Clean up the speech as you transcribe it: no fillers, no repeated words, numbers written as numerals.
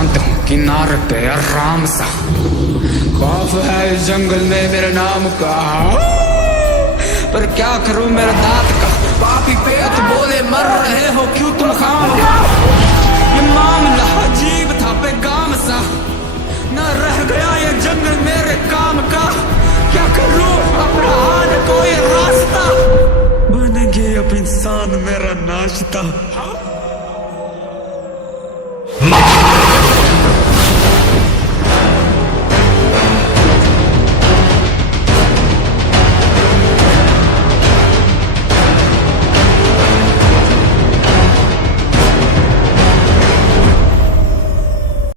शांत हूँ किनारे पे आराम सा, खौफ है इस जंगल में मेरे नाम का, पर क्या करूं मेरे दांत का। पापी पेट बोले मर रहे हो क्यों तुम खाम, ये मामला अजीब था बेगाम सा, न रह गया ये जंगल मेरे काम का। क्या करूं अपना हाल कोई रास्ता, बनेंगे अब इंसान मेरा नाश्ता।